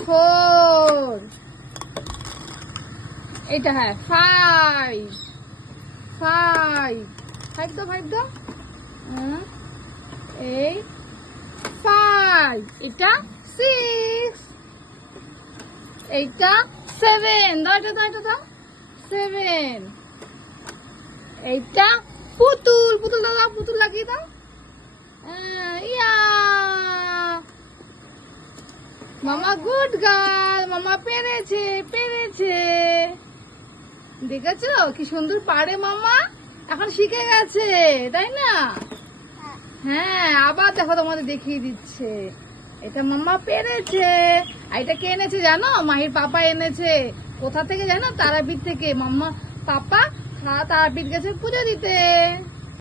Four এটা হ্যাঁ five five five দাও ফাইভ এই ফাইভ এটা সিক্স এইটা সেভেন দাও এটা দাও এটা সেভেন এইটা পুতুল পুতুল দাও দাও পুতুল লাগিয়ে দাও আহ, ইয়া মামা গুড গার্ল, মামা পেরেছে পেরেছে। দেখেছ? কি সুন্দর পারে মামা? এখন শিখে গেছে, তাই না? হ্যাঁ আবার দেখো তোমাদের দেখিয়ে দিচ্ছে। এটা মাম্মা পেরেছে। আর এটা কে এনেছে জানো? মাহির পাপা এনেছে। কোথা থেকে জানো? তারাপীঠ থেকে। মাম্মা পাপা তারাপীঠ গেছে পুজো দিতে।